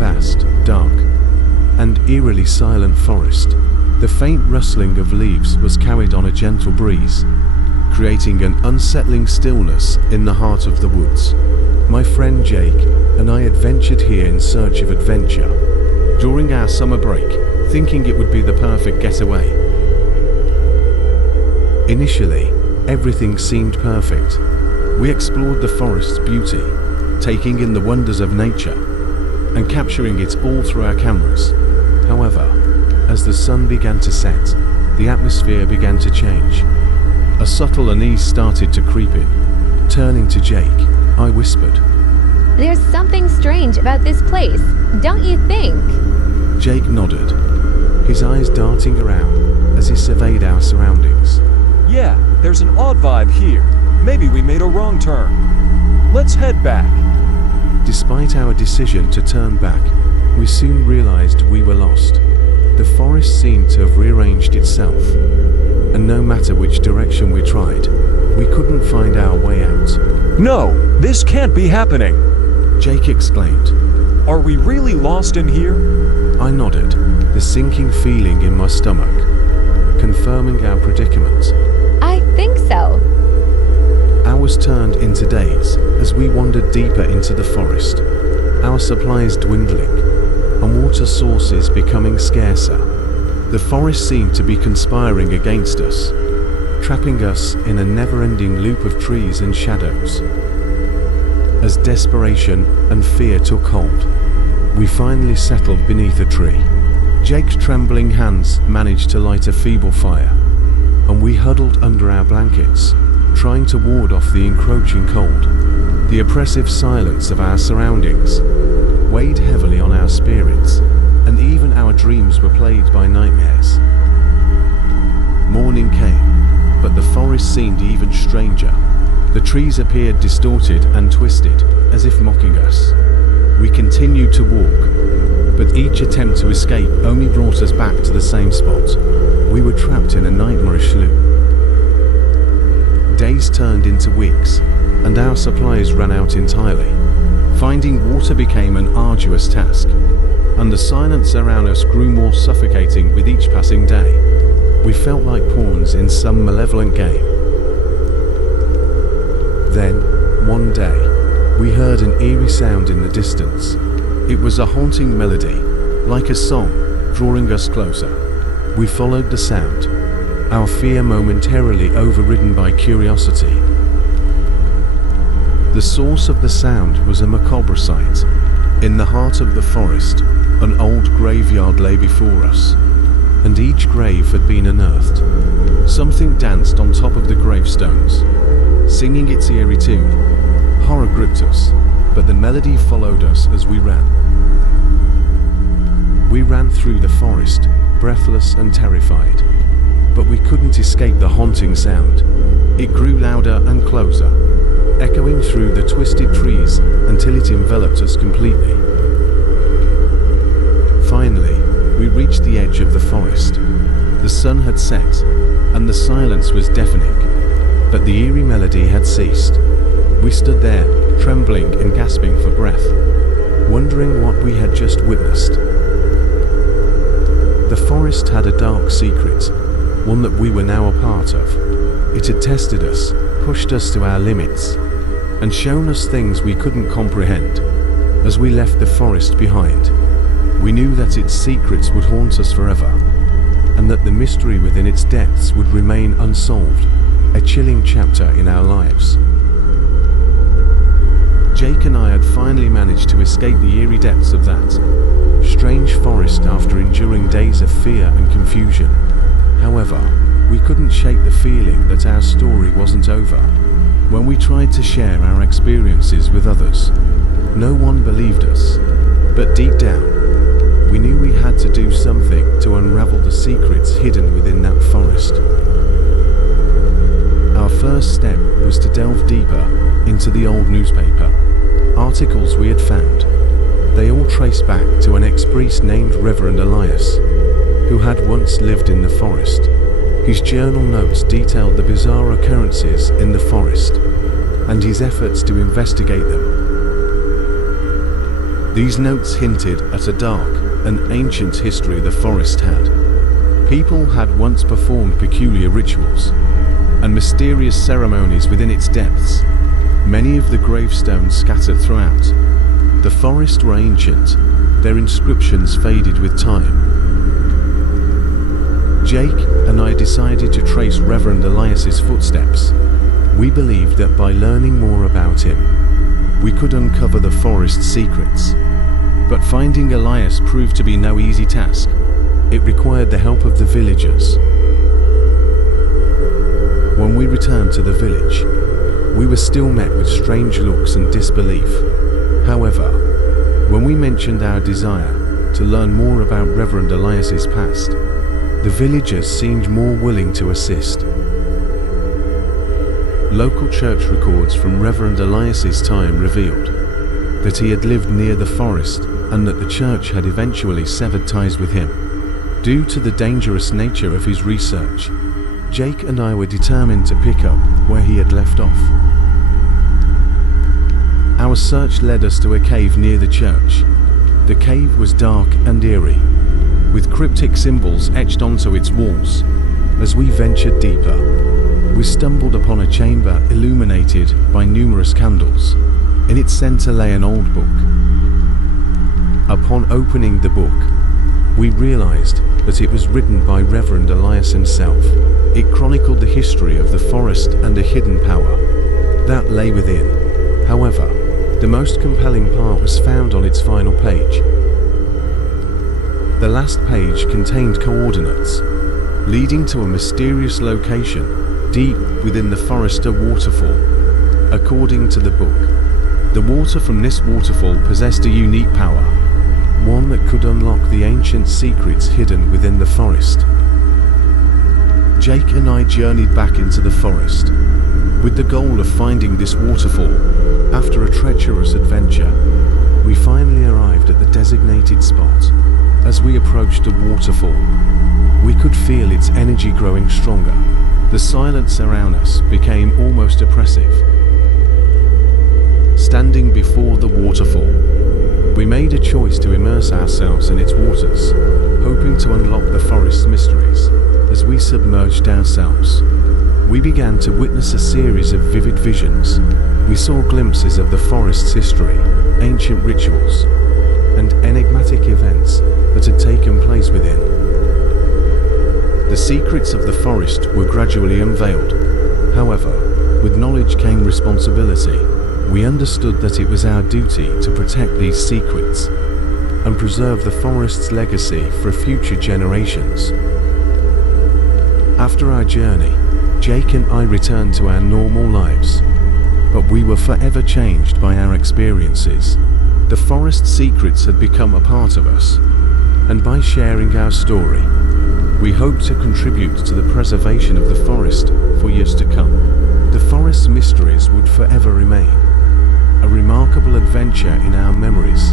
vast, dark, and eerily silent forest, the faint rustling of leaves was carried on a gentle breeze, creating an unsettling stillness in the heart of the woods. My friend Jake and I adventured here in search of adventure during our summer break, thinking it would be the perfect getaway. Initially, everything seemed perfect. We explored the forest's beauty, taking in the wonders of nature and capturing it all through our cameras. However, as the sun began to set, the atmosphere began to change. A subtle unease started to creep in. Turning to Jake, I whispered, "There's something strange about this place, don't you think?" Jake nodded, his eyes darting around as he surveyed our surroundings. Yeah, there's an odd vibe here. Maybe we made a wrong turn. Let's head back. Despite our decision to turn back, we soon realized we were lost. The forest seemed to have rearranged itself, and no matter which direction we tried, we couldn't find our way out. No, this can't be happening. Jake exclaimed. Are we really lost in here? I nodded, the sinking feeling in my stomach, confirming our predicament. I think so. Hours turned into days as we wandered deeper into the forest, our supplies dwindling and water sources becoming scarcer. The forest seemed to be conspiring against us, trapping us in a never-ending loop of trees and shadows. As desperation and fear took hold, we finally settled beneath a tree. Jake's trembling hands managed to light a feeble fire, and we huddled under our blankets, trying to ward off the encroaching cold. The oppressive silence of our surroundings weighed heavily on our spirits, and even our dreams were plagued by nightmares. Morning came, but the forest seemed even stranger. The trees appeared distorted and twisted, as if mocking us. We continued to walk, but each attempt to escape only brought us back to the same spot. We were trapped in a nightmarish loop. Days turned into weeks, and our supplies ran out entirely. Finding water became an arduous task, and the silence around us grew more suffocating with each passing day. We felt like pawns in some malevolent game. Then, one day, we heard an eerie sound in the distance. It was a haunting melody, like a song, drawing us closer. We followed the sound, our fear momentarily overridden by curiosity. The source of the sound was a macabre sight. In the heart of the forest, an old graveyard lay before us, and each grave had been unearthed. Something danced on top of the gravestones, singing its eerie tune. Horror gripped us, but the melody followed us as we ran. We ran through the forest, breathless and terrified, but we couldn't escape the haunting sound. It grew louder and closer, echoing through the twisted trees until it enveloped us completely. Finally, we reached the edge of the forest. The sun had set, and the silence was deafening, but the eerie melody had ceased. We stood there, trembling and gasping for breath, wondering what we had just witnessed. The forest had a dark secret, one that we were now a part of. It had tested us, pushed us to our limits, and shown us things we couldn't comprehend. As we left the forest behind, we knew that its secrets would haunt us forever, and that the mystery within its depths would remain unsolved, a chilling chapter in our lives. Jake and I had finally managed to escape the eerie depths of that strange forest after enduring days of fear and confusion. However, we couldn't shake the feeling that our story wasn't over. When we tried to share our experiences with others, no one believed us, but deep down, we knew we had to do something to unravel the secrets hidden within that forest. Our first step was to delve deeper into the old newspaper articles we had found. They all traced back to an ex-priest named Reverend Elias, who had once lived in the forest. His journal notes detailed the bizarre occurrences in the forest and his efforts to investigate them. These notes hinted at a dark and ancient history the forest had. People had once performed peculiar rituals and mysterious ceremonies within its depths. Many of the gravestones scattered throughout the forest were ancient, their inscriptions faded with time. Jake and I decided to trace Reverend Elias's footsteps. We believed that by learning more about him, we could uncover the forest's secrets. But finding Elias proved to be no easy task. It required the help of the villagers. When we returned to the village, we were still met with strange looks and disbelief. However, when we mentioned our desire to learn more about Reverend Elias's past, the villagers seemed more willing to assist. Local church records from Reverend Elias's time revealed that he had lived near the forest and that the church had eventually severed ties with him. Due to the dangerous nature of his research, Jake and I were determined to pick up where he had left off. Our search led us to a cave near the church. The cave was dark and eerie, with cryptic symbols etched onto its walls. As we ventured deeper, we stumbled upon a chamber illuminated by numerous candles. In its center lay an old book. Upon opening the book, we realized that it was written by Reverend Elias himself. It chronicled the history of the forest and a hidden power that lay within. However, the most compelling part was found on its final page. The last page contained coordinates leading to a mysterious location deep within the Forester waterfall. According to the book, the water from this waterfall possessed a unique power, one that could unlock the ancient secrets hidden within the forest. Jake and I journeyed back into the forest with the goal of finding this waterfall. After a treacherous adventure, we finally arrived at the designated spot. As we approached the waterfall, we could feel its energy growing stronger. The silence around us became almost oppressive. Standing before the waterfall, we made a choice to immerse ourselves in its waters, hoping to unlock the forest's mysteries. As we submerged ourselves, we began to witness a series of vivid visions. We saw glimpses of the forest's history, ancient rituals, and enigmatic events that had taken place within. The secrets of the forest were gradually unveiled. However, with knowledge came responsibility. We understood that it was our duty to protect these secrets and preserve the forest's legacy for future generations. After our journey, Jake and I returned to our normal lives, but we were forever changed by our experiences. The forest secrets had become a part of us, and by sharing our story, we hope to contribute to the preservation of the forest for years to come. The forest's mysteries would forever remain a remarkable adventure in our memories.